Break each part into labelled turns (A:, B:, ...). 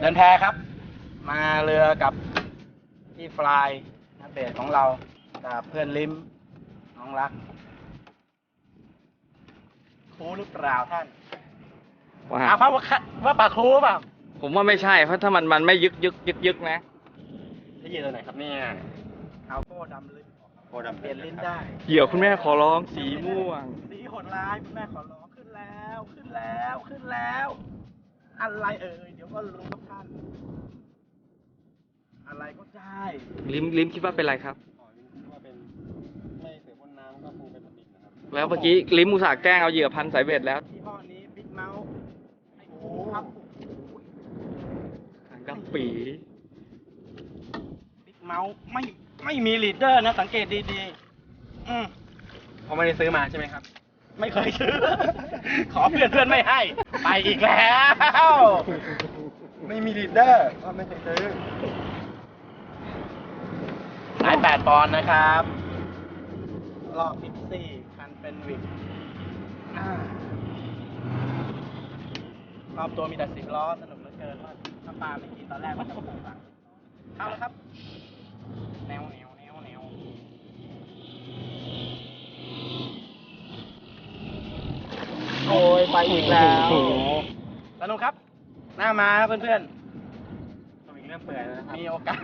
A: เดินแพครับ มาเรือกับพี่ฟลายนักเบสของเรากับเพื่อนลิมน้องรักครูหรือเปล่าท่าน
B: ว่า
A: อ้าวว่าว่าปากครูเปล่า
B: ผมว่าไม่ใช่เพราะถ้ามันมันไม่ยึกยึกยึกยึกนะ
C: ที่ยืนตัวไหนครับเนี่ย
A: เอาโก้ดำลึก
C: โคดำ
A: เปลี่ยนลิ้นได้
B: เหยื่อคุณแม่ขอร้องสีม่วง
A: สีโหดร้ายคุณแม่ขอร้องขึ้นแล้ว ขึ้นแล้วขึ้นแล้ว อะไรเอ่ยเดี๋ยวก็รู้ครับท่าน อะไรก็ได้
B: ลิมลิมคิดว่าเป็นไรครับ
C: อ๋อนี่ว่าเป็นไม่เสือบนน้ำก็คงเป็นแบบนี้นะครับ
B: แล้วเมื่อกี้ลิมอุตส่าห์แกล้งเอาเหยื่อพันสายเบ็ดแล้ว
A: ยี่ห้อนี้บิ๊กเมาส์ไอ้โอ้ครับ
B: หางดำปี
A: บิ๊กเมาส์ไม่ไม่มีลีดเดอร์นะ สังเกตดีๆอืม
C: เขาไม่ได้ซื้อมาใช่ไหมครับ
A: ไม่เคยซื้อ ขอเพื่อนเพื่อนไม่ให้ ไปอีกแล้ว
C: ไม่มีลีดเดอร์ก็ไม่เคยซื้อ
A: สายแปดปอนด์นะครับลอกพิกซี่คันเป็นวิกอ่ารอบตัวมีแต่สิบล้อ สนุกเหลือเกินว่าถ้าปลาไม่กินตอนแรกมันจะปลูกหลังเข้าแล้วครับ แนวแนวแนวแนว โอ้ยไปอีกแล้วสนุกครับ หน้ามาครับเพื่อน
C: ตัวอีกเรื่องเปื่อยนะครับ
A: ๆมีโอกาส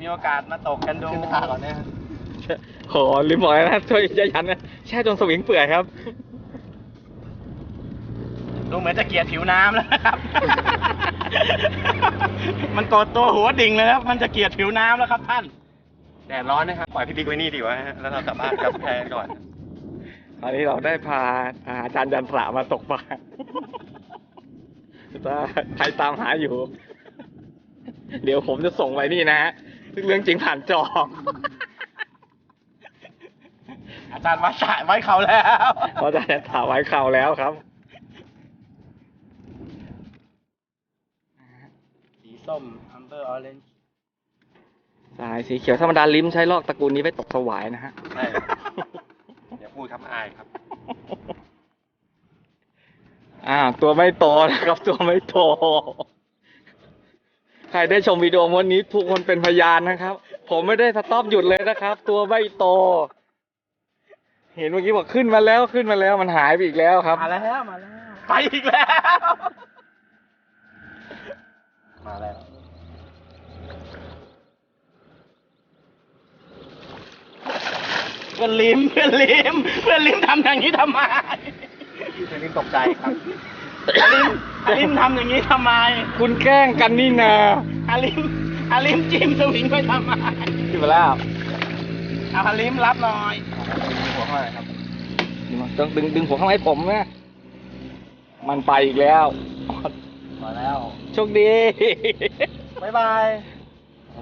A: มีโอกาสมาตกกันดู
C: ขึ้นขาก่อนเนี่ย
B: ขอลิมบอกเลยนะช่วยยันนะแช่จนสวิงเปื่อยครับ
A: ดูเหมือนจะเกลียดผิวน้ำแล้วนะครับ มันกดตัวหัวดิ่งเลยครับ มันจะเกลียดผิวน้ำแล้วครับท่าน
C: แดดร้อนนะครับ ปล่อยพี่บิ๊กไว้นี่ดีกว่าฮะแล้วเรากลับบ้านกลับแพรก่อน
B: ตอนนี้เราได้พาอาจารย์ยันตรามาตกปลาถ้าใครตามหาอยู่ เดี๋ยวผมจะส่งไปนี่นะฮะซึ่งเรื่องจริงผ่านจอ
A: อาจารย์วัดสายไว้เขาแล้ว
B: เพราะอาจารย์ยันตราไว้ข่าวแล้วครับ
A: สีส้ม amber orange
B: สายสีเขียวธรรมดาลิมใช้ลอกตระกูลนี้ไปตกสวายนะฮะ
C: ใช่เดี๋ยวพูด ครับอายครับ
B: อ่า ตัวไม่โตนะครับ ตัวไม่โต ใครได้ชมวิดีโอวันนี้ทุกคนเป็นพยานนะครับ ผมไม่ได้สต็อปหยุดเลยนะครับ ตัวไม่โต เห็นเมื่อกี้บอกขึ้นมาแล้วขึ้นมาแล้วมันหายไปอีกแล้วครับ
A: มาแล้วมาแล้ว ไปอีกแล้ว
C: มาแล้ว
A: เพื่อนลิมเพื่อนลิมเพื่อนลิมทำอย่างนี้ทำไม
C: พี่เคยลิ้นตกใจครับ
A: อาลิมอาลิมทำอย่างนี้ทำไม
B: คุณแกล้งกันนี่นา
A: อาลิมอาลิมจิ้มสวิงไปทำไม
B: ที่มาแล้ว
A: เอาอาลิมรับหน่อย
C: หัวเท่าไหร่ครับ
B: ต้องดึงดึงหัวข้างในผมนะมันไปอีกแล้ว
C: มาแล้ว
B: โชคดี
C: บ๊ายบาย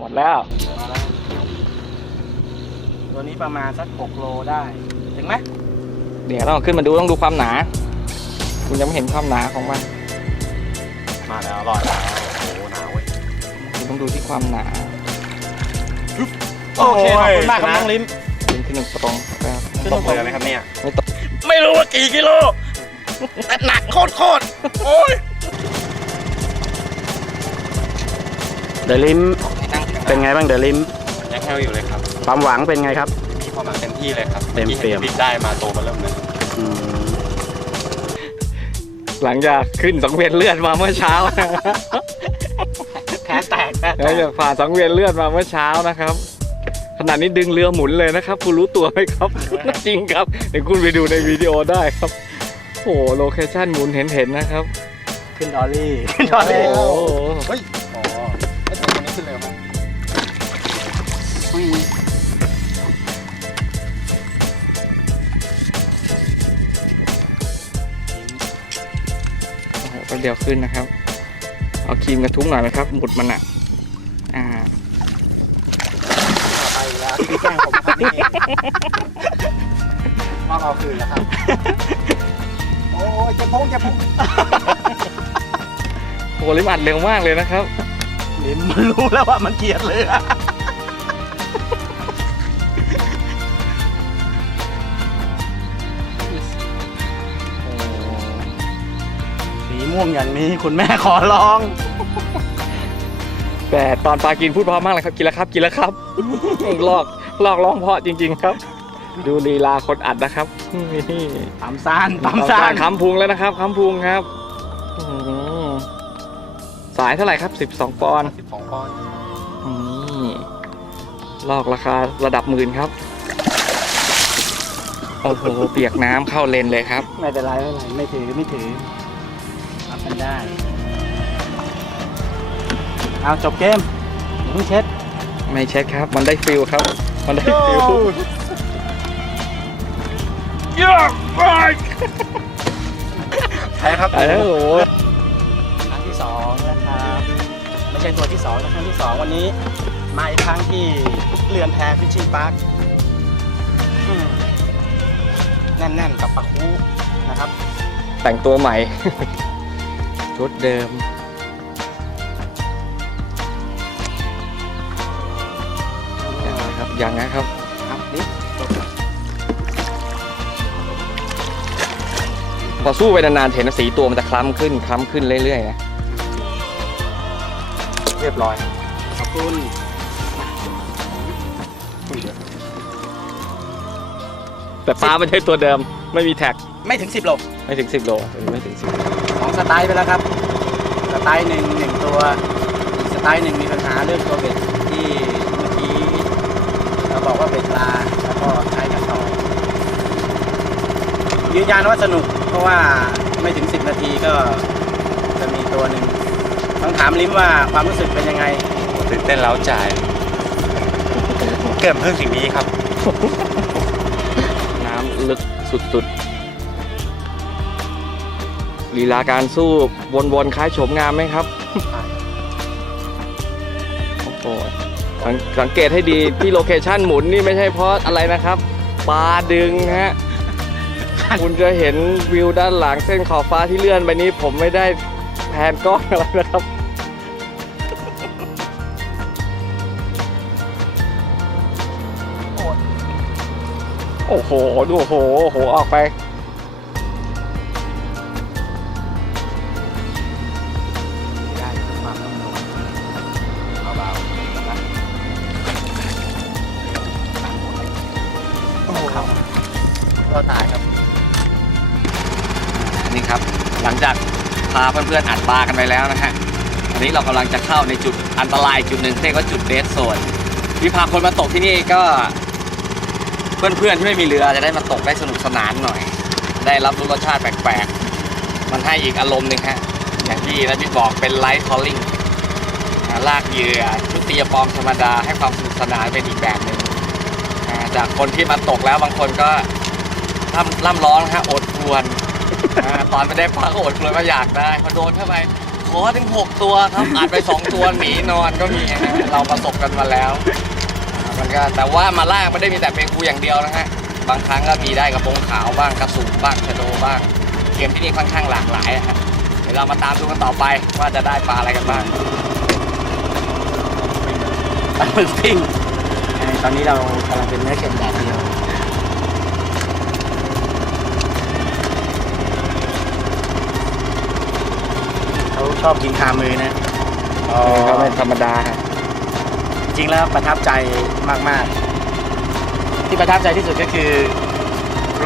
B: หมดแล้ว
A: มาแล้ว ตัวนี้ประมาณสักหกโลได้ ถึงไหม
B: เดี๋ยวต้องขึ้นมาดูต้องดูความหนา คุณยังไม่เห็นความหนาของมัน
C: มาแล้วอร่อยแล้วโอ้โหหนาวเว้ย
B: คุณต้องดูที่ความหนา
A: โอเคขอบคุณมากครับน้องลิม
B: ดึงขึ้นตรงๆนะครับ
C: ตกเลยไหมครับเนี่ย
B: ไม่ตก
A: ไม่รู้ว่ากี่กิโลแต่หนักโคตรโคตรโอ้ยเดลิมเป็นไงบ้างเดลิม
C: ยังแห้วอยู่เลยครับ
A: ความหวังเป็นไงครับ
C: มีความหวังเต็มที่เลยครับ
A: เต็มเปี่ยม
C: ที่บิ๊กได้มาโตมาเริ่มเลย
B: หลังจากขึ้นสังเวียนเลือดมาเมื่อเช้า
A: แผลแตกแผล
B: ห
A: แต
B: ลัง
A: ก
B: จากผ่านสังเวียนเลือดมาเมื่อเช้านะครับขนาดนี้ดึงเรือหมุนเลยนะครับ คุณรู้ตัวไหมครับ จริงครับเดี๋ยวคุณไปดูในวิดีโอได้ครับโอ้โหโลเคชั่นหมุนเห็นๆนะครับ
A: ขึ้นดอลลี่ ขึ้นดอลลี่
B: โอ้โห
C: เฮ้ย
B: โอ้โหแป๊บเดียวขึ้นนะครับ เอาครีมกระทุ้งหน่อยไหมครับ หมุดมันอะ อ่า
C: ไปอีกแล้วพี่แกล้งผมครับนี่มอบเอาคืนแล้วครับ โอ้ยจะพงจะพง
B: โอ้โหลิมอัดเร็วมากเลยนะครับ
A: ลิมมันรู้แล้วว่ามันเกลียดเรือสี ม่วงอย่างนี้ คุณแม่ขอร้อง
B: แต่ตอนปลากินพูดเพราะมากเลยครับ กินแล้วครับ กินแล้วครับลอกลอกร้องเพราะจริง ๆ ครับ ดูลีลาคนอัดนะครับนี่
A: ปั๊มซานปั๊มซาน
B: คำพุงแล้วนะครับคำพุงครับอื้อหือสายเท่าไหร่ครับ 12 ปอนด์
C: สิบสองปอนด์
B: นี่ลอกราคาระดับหมื่นครับโอ้โหเปียกน้ำเข้าเลนเลยครับ
A: ไม่เป็นไรไม่เป็นไรไม่ถือไม่ถือรับ กันได้ เอาจบเกมอย่าเพิ่งเช็ด
B: ไม่เช็ดครับ มันได้ฟิลครับ มันได้ฟิลเยอะไป
C: แพ้ครับ
B: โอ้โห
A: ครั้งที่สองนะครับ ไม่ใช่ตัวที่สองนะครั้งที่สองวันนี้ มาอีกครั้งที่เรือนแพฟิชชิ่งพาร์คแน่นๆกับปะคูนะครับ
B: แต่งตัวใหม่ ชุดเดิม ยังนะครับ ยังนะครับ
A: ครับนี่จบ
B: พอสู้ไปนานๆเห็นสีตัวมันจะคล้ำขึ้น คล้ำขึ้นเรื่อยๆนะ
C: เรียบร้อย
A: ขอบคุณ
B: แต่ปลาไม่ใช่ตัวเดิม ไม่มีแท็ก
A: ไม่ถึง 10 โล
B: ไม่ถึง 10 โลเออไม่ถึง 10โล
A: สองสไตล์ไปแล้วครับ สไตล์หนึ่งหนึ่งตัวอีกสไตล์หนึ่งมีปัญหาเรื่องตัวเบ็ดที่เมื่อกี้เราบอกว่าเบ็ดลาแล้วก็ใช้กันต่อยืนยันว่าสนุกเพราะว่าไม่ถึง 10 นาทีก็จะมีตัวหนึ่งต้องถามลิมว่าความรู้สึกเป็นยังไง
C: ตื่นเต้นเล้าใจ เกิดเพิ่งสิ่งนี้ครับ
B: น้ำลึกสุดๆ ลีลาการสู้วนๆคล้ายโฉมงามไหมครับโอ้โหสังสังเกตให้ดีที่โลเคชั่นหมุนนี่ไม่ใช่เพราะอะไรนะครับปลาดึงฮะคุณจะเห็นวิวด้านหลังเส้นขอบฟ้าที่เลื่อนไปนี้ผมไม่ได้แพนกล้องอะไรนะครับโอ้โห ดูโอ้โหโอ้โห ออกไป
A: นี่ครับ ห
B: ลังจากพาเพื่อนๆอัดปลากันไปแล้วนะฮะอันนี้เรากำลังจะเข้าในจุดอันตรายจุดหนึ่งเรียกว่าจุดเดสโซนที่พาคนมาตกที่นี่ก็ เพื่อนๆที่ไม่มีเรือจะได้มาตกได้สนุกสนานหน่อย ได้รับรู้รสชาติแปลกๆ มันให้อีกอารมณ์หนึ่งฮะอย่างที่นัทพี่บอกเป็นไลท์คอลลิ่งลากเหยื่อชุดตีปอมธรรมดาให้ความสนุกสนานเป็นอีกแบบหนึ่งจากคนที่มาตกแล้วบางคนก็ล่ำล่ำร้องนฮะอดควน อ่าตอนไม่ได้พักก็อดเลยก็อยากได้พอโดนเข้าไปขอถึง 6 ตัวครับอาจไป 2 ตัวหนีนอนก็มีนะฮะเราประสบกันมาแล้วอ่ามันก็แต่ว่ามาล่าไม่ได้มีแต่เพลงกูอย่างเดียวนะฮะบางครั้งก็มีได้กระโปรงขาวบ้างกระสุนบ้างชะโดบ้างเกมที่นี่ค่อนข้างหลากหลายนะฮะเดี๋ยวเรามาตามดูกันต่อไปว่าจะได้ปลาอะไรกันบ้าง
A: ปลาหมึกปิ้งเอ่อตอนนี้เรากำลังเป็นเนื้อเค็มแดดเดียว เขา ชอบกินคามือนะ
B: ก็ไม่ธรรมดาฮะ
A: จริงๆแล้วประทับใจมากๆ ที่ประทับใจที่สุดก็คือ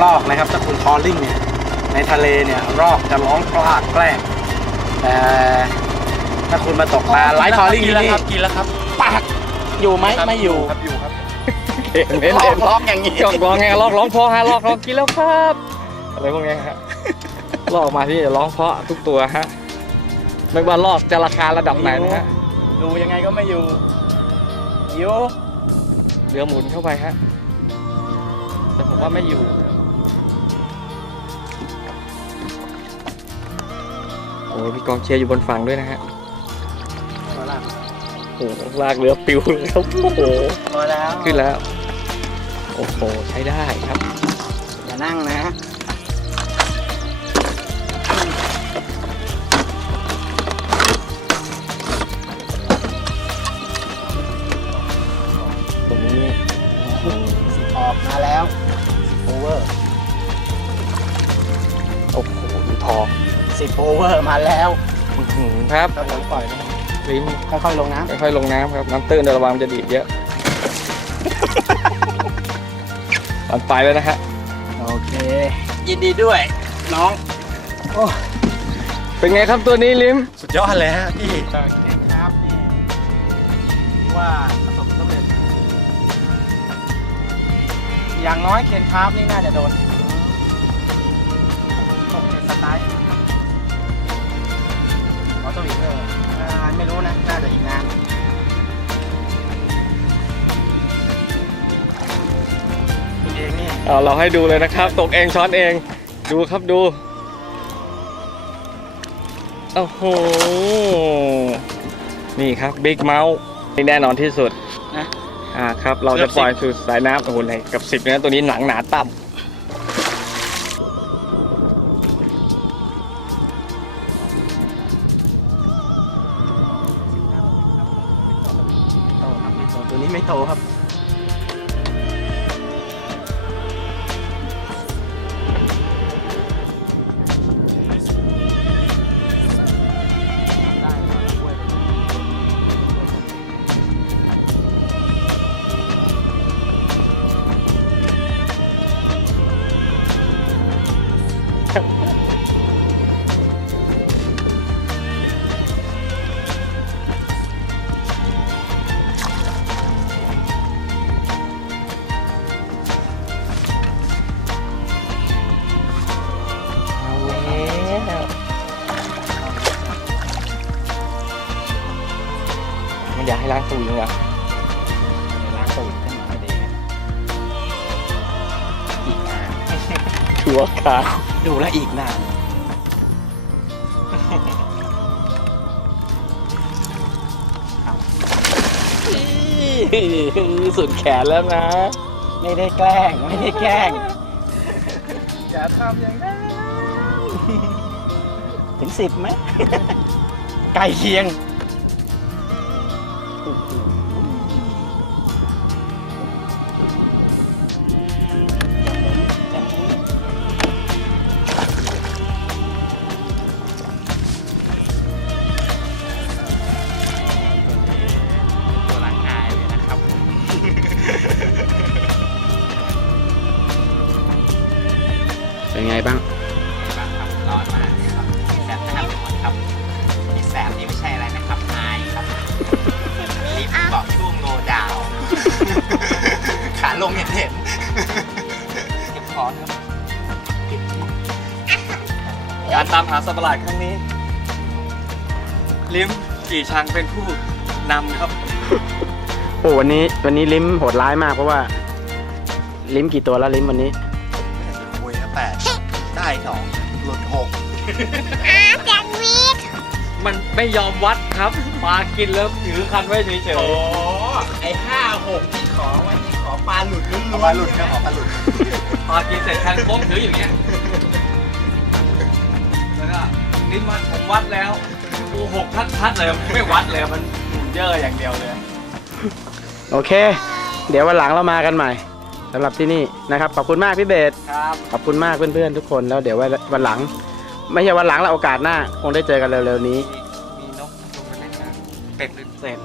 A: รอกนะครับถ้าคุณทอลลิ่งเนี่ยในทะเลเนี่ยรอกจะร้องกลากแกล้งแต่ถ้าคุณมาตกปลาไลท์ทอลลิ่ง
C: กิน
A: ที่
C: แล้ว
A: นี่
C: ครับกินแล้วครับ
A: ปากอยู่ไหมไม่อยู่
C: ครับอยู่ครับ
B: เห็นเห็น
A: ร้อ
B: เห็
A: ง
B: น
A: ร้องอย่างนี้
B: จอกร้องไงลอกร้องเพอฮะลอกร้องกินแล้วครับอะไรพวกเนี้ยฮะลอกมาที่จะร้องเพราะทุกตัวฮะ ไม่ว่าลอกจะราคาระดับไหนนะฮะ
A: ดูยังไงก็ไม่อยู่อยู่
B: เรือหมุนเข้าไปฮะแต่ผมว่าไม่อยู่โอ้พี่กองเชียร์อยู่บนฝั่งด้วยนะฮะ
A: พอแล้ว
B: โอ้โหลากเรือปิวเลยครับโอ้โห
A: พอแล้ว
B: ขึ้นแล้ว โอ้โหใช้ได้ครับ
A: อย่านั่งนะ 10โอเวอร์มาแล้ว
B: ครับ
A: ครัปล่อย
B: ลิ้ม
A: ค่อยๆลงน้ำ
B: ค่อยๆลงน้ำครับ น้ำตื้นระวังจะดีดเยอะ ตอนไปแล้วนะฮะำ
A: โอเค ยินดีด้วย น้อง
B: เป็นไงครับตัวนี้ลิ้ม
C: สุดยอดเลยฮะพี่
A: จกเกครับนี่อว่าปสมสำเร็จ อย่างน้อยเคนคราฟนี่น่าจะโดนถึตกเจ็ดสไตล์ เองนี่
B: เอาเราให้ดูเลยนะครับ ตกเองช้อนเอง ดูครับดูโอ้โห นี่ครับบิ๊กเมาส์นี่แน่นอนที่สุด
A: นะ
B: อ่าครับ เราจะปล่อยสู่สายน้ำโอ้โหไหนกับสิบเนี่ยตัวนี้หนังหนาต่ำ
A: โตครับไม่โตตัวนี้ไม่โตครับ
B: ชัวร์ขาด
A: ดูแลวอีกนาน
B: สุดแขนแล้วนะ
A: ไม่ได้แกล้ง ไม่ได้แกล้ง อย่าทำอย่างนั้นถึงสิบไหมใกล้เคียง เห็น
B: เก็บคอนครับการตามหาสัตว์ประหลาดครั้งนี้ ลิมจีชังเป็นผู้นำครับ
A: โอ้วันนี้วันนี้ลิ้มโหดร้ายมากเพราะว่า ลิ้มกี่ตัวแล้วลิ้มวันนี้
C: คุยนะแปดได้สองหลุดหก
B: มันไม่ยอมวัดครับ มากินแล้วถือคันไว้เฉย
A: ไอห้าหกที่ขอวันนี้ขอ ปลาหลุดลุ้น
C: ขอปลาหลุดครับขอปลาหลุด
B: ๆพอกินเสร็จคันโค้งถืออย่างเงี้ยแล้วก็ลิ้นมาผมวัดแล้วกูหกชัดๆเลยไม่วัดเลยมันเยอะอย่างเดียวเลย
A: โอเค เดี๋ยววันหลังเรามากันใหม่สำหรับที่นี่นะครับ ขอบคุณมากพี่เบส
B: ครับ
A: ขอบคุณมากเพื่อนๆทุกคนแล้วเดี๋ยววันหลัง ไม่ใช่วันหลังแล้วโอกาสหน้า คงได้เจอกันเร็วๆนี้
B: มีนกลงไปเล่นน้ำเป็ดหรือเศษ